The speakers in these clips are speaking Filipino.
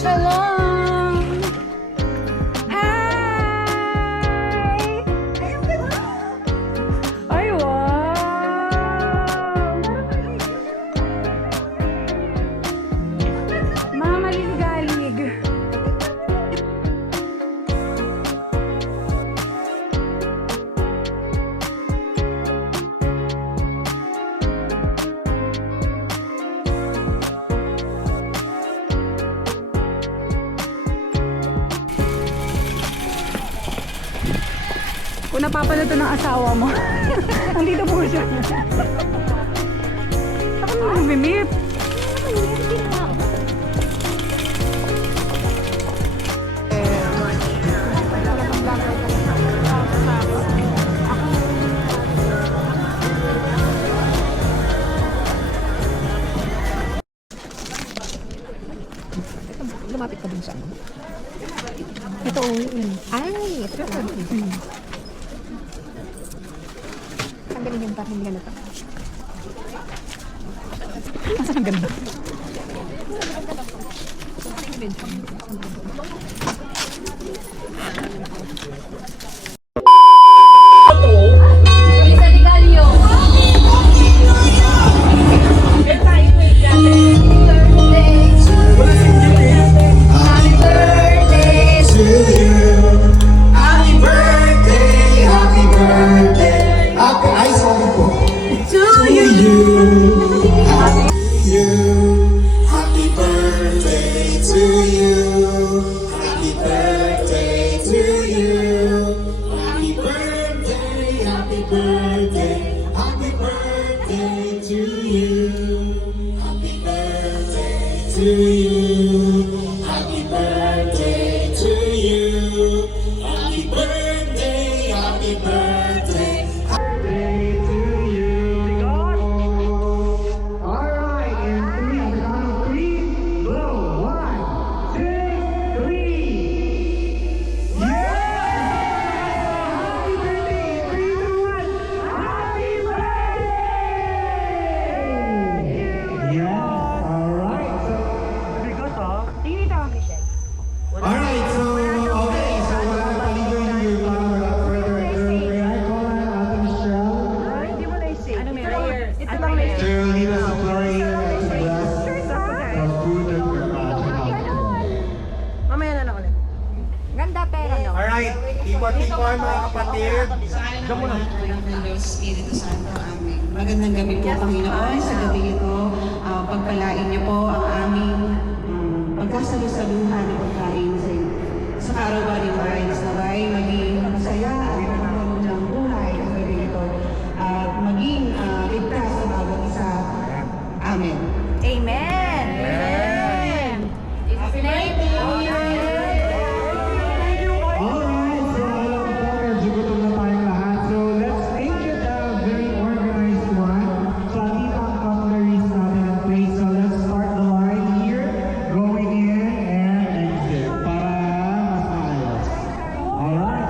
Shalom! Hi! Ay, wow! Mga maligalig. Kung napapanood to ng asawa mo. Nandito po siya. Ako naman bimip. Lumapit ka dun sa ano? Ito, Ay, ito ka. Tanggalin yung parang ganito. Nasaan ang ganda? Alright, tipon-tipon mga kapatid. Diyan mo na. Espiritu Santo, Amen. Magandang gabi po, Panginoon. Sa gabi ito, pagpalain niyo po ang aming pagkasalusaluhan ng pagkain sa araw-araw bahay na sabay, maging masaya at magkaroon ng buhay ang gabi ito. At maging ligtas sa bawat isa. Amen. Amen! Amen! Happy birthday! Alright, so alam ko medyo gutom na tayong lahat. So let's make it a very organized one. So andito ang cutleries natin in place. So let's start the line here. Going in and exit. Para mas maayos. Alright.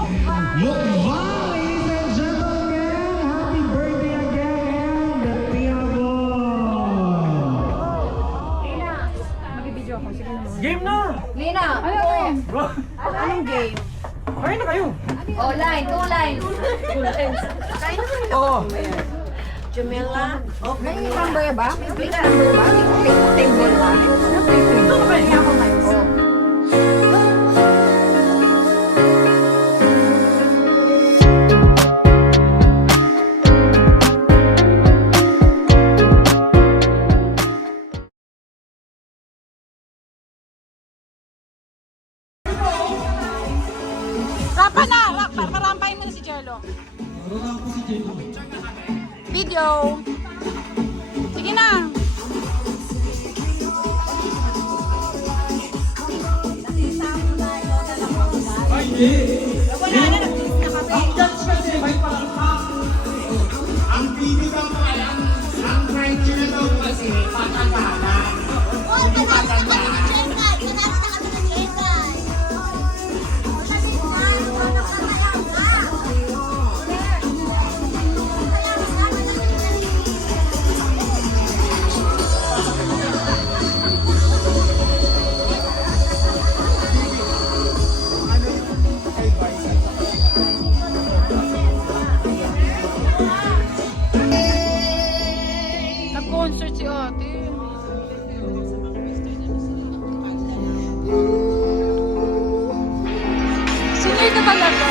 Mukbang, ladies and gentlemen. Happy birthday again and Tiago. Mag-video ako. Sige na. Game na! Lina! Ano? Anong game? Kain na kayo! Oh, line. 2 lines. 2 lines. Oo. Jamila, May number ba? May number ba? May table ba? Ito ba? Kaya ako ngayon. Rapa na! Parampahin mo na si Jello. Video! Sige na! Ang video daw ko alam, ang criteria daw kasi patandaan. Hindi patandaan. Nandito talaga.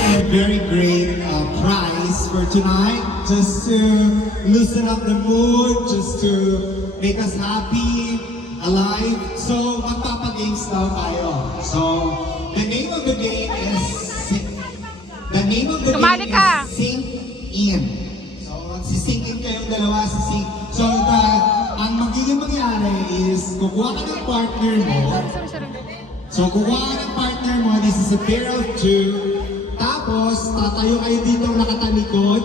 A very great prize for tonight, just to loosen up the mood, just to make us happy, alive. So, magpapagames daw tayo. So, the name of the game is Sumali ka. Sink In. So, sisink in kayong dalawa, sisink. So, ang magiging mangyari is, kukuha ka ng partner mo. So, kukuha ka ng partner mo, this is a pair of two. Tapos, tatayo kayo dito nakatalikod.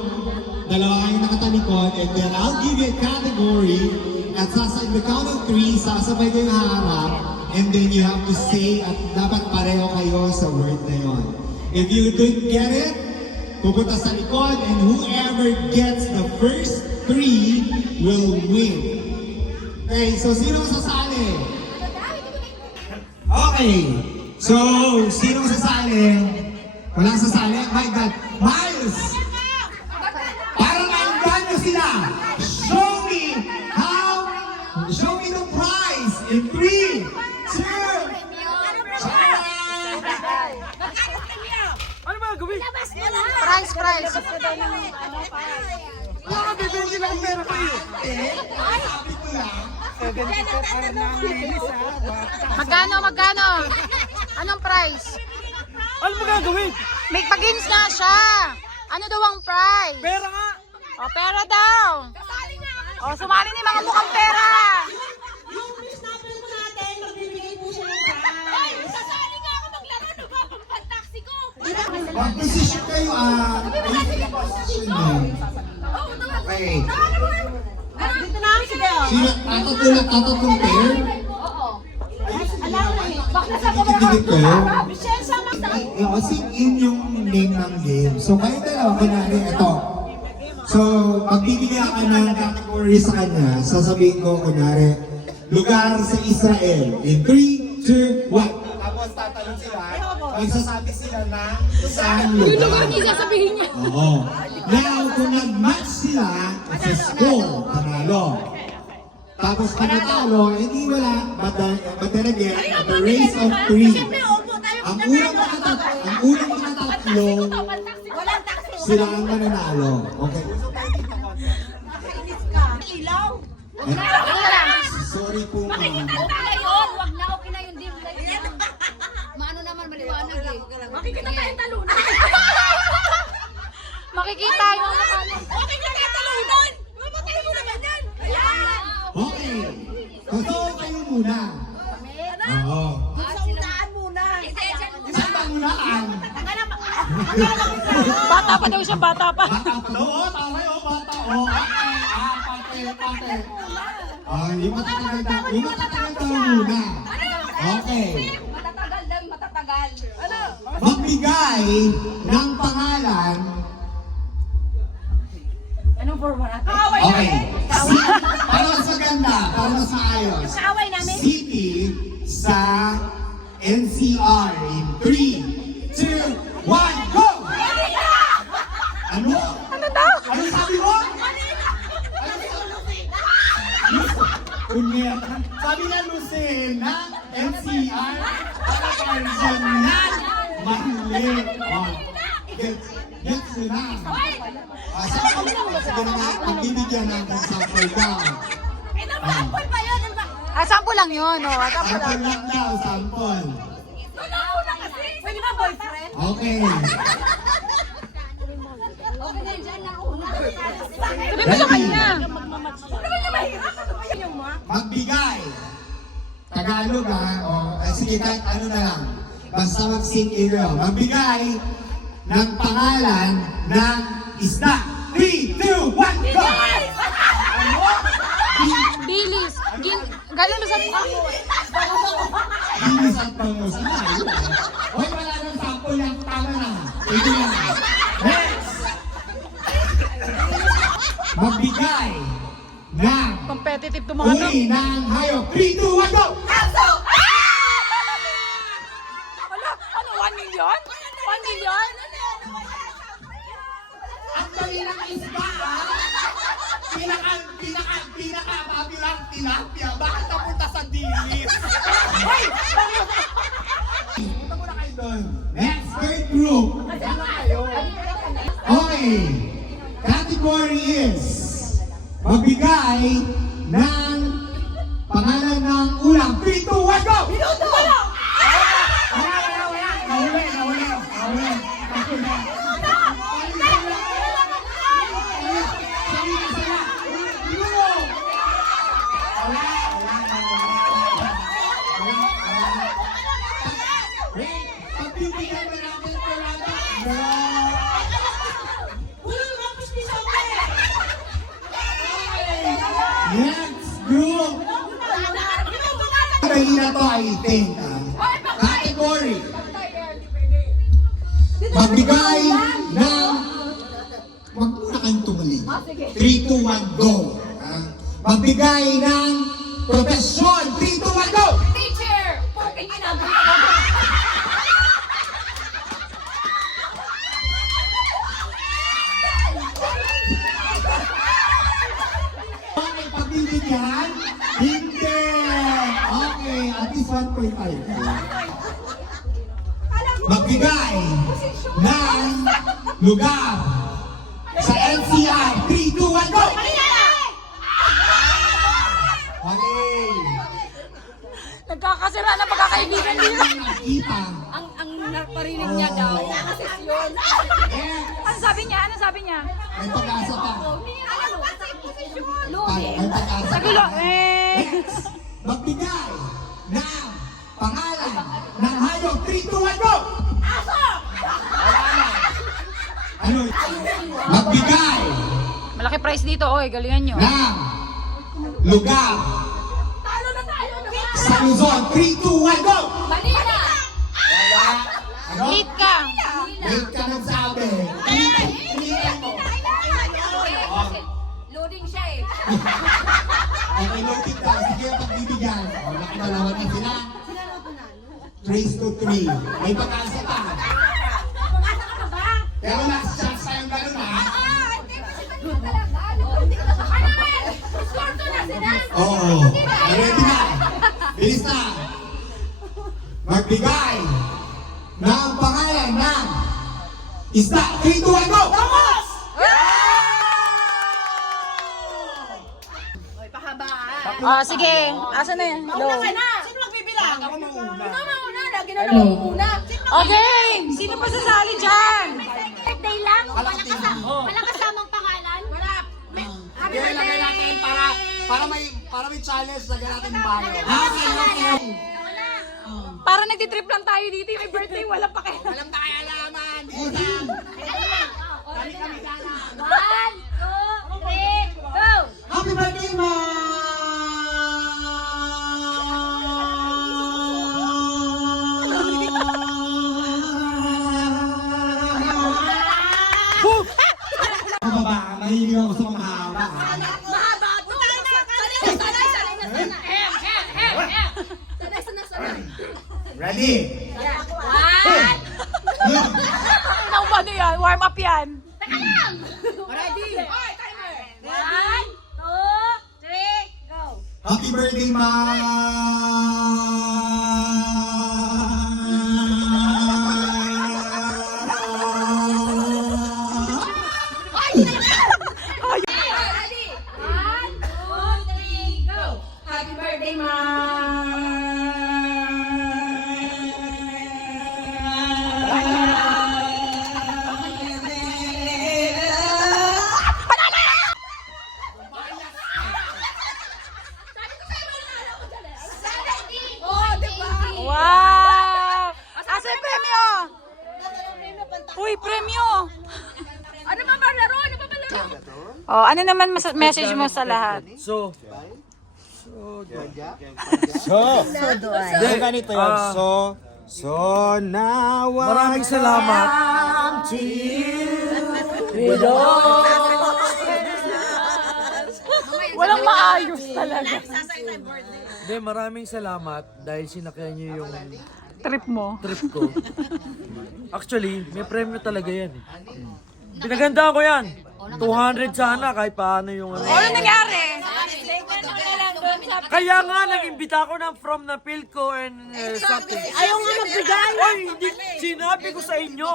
Dalawa kayong nakatalikod. And then, I'll give you a category. At in the count of 3, sasabay kayong haharap. And then, you have to say at dapat pareho kayo sa word na yun. If you don't get it, pupunta sa likod. And whoever gets the first 3 will win. Okay, so sino sasali? Okay. So, sino sasali? Walang sasali? My God. Miles! Parang maingganyo sila! Show me the prize in 3, 2, 1! Prize. Magkano? Anong prize? Ano mo gagawin? May pa-games nga siya. Ano daw ang prize? Pera nga! O, pera daw. O, sumali ni mga mukhang pera. Mag-position kayo, position nyo. Okay. Sino, tatatlong pair? Dikit-dikit kayo. Sing in yung name ng game. So, kayo dalawa, kunwari, ito. So, magbibigay ako ng category sa kanya. Sasabihin ko, kunwari, lugar sa Israel. In 3, 2, 1. Tapos tatalon sila. Magsasabi sila ng isang lugar. sasabihin niya. Oo. Now, kung nag-match sila, sa score, panalo. Tapos pag natalo, hindi wala, but then again, at the race of 3. Ang unang makatatlo, sila ang mananalo. Okay. Sorry po, ma'am. Wag na, okay na yun din. Maano naman, maliwanag eh. Makikita tayong talunan. Makikita yung ano. Makikita tayong talunan. Mamatay mo naman yan. Okay. Totoo kayo muna. Oo. Sa unahan muna. Saan ba unaan? Bata pa daw siya, bata pa. Bata pa daw. Oo, tama yun, bata. Oo. Pate. Yung matatagal daw muna. Okay. Matatagal. Ano? Magbigay ng pangalan. Anong forma natin? Okay. Para mas maganda, para mas maayos. Kaaway namin? City sa NCR in 3, 2, 1, go! Ano? Ano daw? Ano sabi mo? Unya. Sabi na Lucen na NCR personal mahuli. Gets nyo na. Sige na nga, pagbibigyan natin sample daw. Sample pa yun. Sample lang yun. Sample Sample lang. lang daw, sample. Pwede ba boyfriend? Okay. Okay na, dyan na una. Sabi mo sa kanya. Magbigay. Tagalog ha. O, sige, kahit ano na lang. Basta mag-sing in kayo. Magbigay ng pangalan ng isda. 3, 2, 1, go! Bilis. Galing mo sa Bilis at pangos. Hoy, wala nang sample yan. Tama na. Ito yan. Next! Magbigay ng competitive to mga to. uri ng hayop. 3, 2, 1, go! Wala, ano, 1 million? 1 million? Ang dali ng isda, ah! Pinaka-popular tilapia. Bakit napunta sa dilis? Hoy! Punta muna kayo doon. Next, third group. Okay. Category is magbigay ng pangalan ng ulam. 3, 2, 1, go! Minuto! Wala! Nahuli. Next group. Kanina to, I think. Category. Magbigay ng... Huwag muna kayong tumaling. 3, 2, 1, go. Magbigay ng profesyon. 3, 2, 1, go! Teacher! Porking ginagawa. Okay, pagbibigyan? Hindi! Okay, at least 1.5. Magbigay ng lugar sa NCR. 3, 2, 1, go! Okay. Nagkakasira na pagkakaibigan nila. Nakita. Ang naparinig niya daw, posisyon. Ano sabi niya? Ano sabi niya? May pag-asa pa. Ano ba sa posisyon? May Lumi. pag-asa Sa pa. gulo. Next, magbigay ng pangalan ng hayop. 3, 2, 1, go! Aso! Ano? Magbigay Malaki price dito, oy. Galingan nyo. ng lugar Talo na tayo. sa Luzon. 3, 2, 1, go! Manila. Wala. Ano? Late ka. Late ka nagsabi. Loading siya eh. Okay, loading daw. Sige, pagbibigyan. O, nakimalawan na sila. Trace to 3. May pag-asa pa. Pag-asa ka pa ba? Pero last chance tayong ganun, ha? Hindi kasi kanina talaga. Hindi ka na ano eh? Score to na sila. Oo. Ready na. Bilis na. Magbigay ng pangalan ng isda. 3, 2, 1, go! Vamos! Sige. Asan na yan? Hello. Sino magbibilang? Ako mauna. Lagi na lang una. Okay. Sino pa sasali dyan? Birthday lang? Walang kasamang pangalan? Wala. Happy birthday! natin para may challenge, lagyan natin bago. Para nagtitrip lang tayo dito. May birthday. Wala pa kayo. Alam na kaya alaman. One, two, three, go! Happy birthday, Ma! Baba, mahilig ako sa mga mahaba. Mahaba to! Sanay. Ready? One! Ano ba yan? Warm up yan. Ready? Timer! One, two, three, go! Happy birthday, Ma! Ready? One, two, three, go! Happy birthday, Ma! Uy, premyo! Ano ba laro? Ano ba laro? Oh, ano naman message mo sa lahat? Ganito yun. So nawa. Maraming salamat. Walang maayos talaga. Hindi, maraming salamat dahil sinakyan niyo yung Trip mo. trip ko. Actually, may premyo talaga yan eh. Pinagandaan ko yan. 200 sana kahit paano yung ano. Ano nangyari? Kaya nga, nag-imbita ako ng from na Philco and something. Ayaw nga nagbigay. Oy, hindi, sinabi ko sa inyo,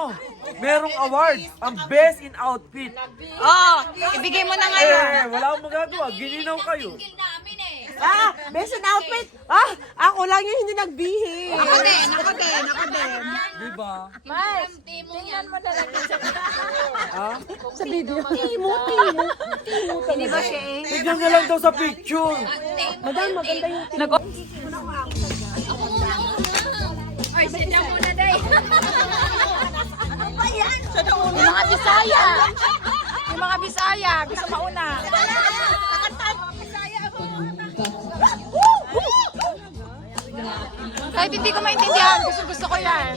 merong award, ang best in outfit. Oh, ibigay mo na ngayon. Wala akong magagawa, gininaw kayo. Tingil namin eh. Best in outfit. Ako lang yung hindi nagbihi. Ako din. Diba? Tingnan mo na lang. Sa video. Timo. Hindi ba siya eh? Tignan na lang daw sa picture. Madam, maganda yung Ay, sila muna day. Yung mga Bisaya. Yung mga Bisaya. Gusto mauna. Kahit hindi ko maintindihan, gusto ko yan.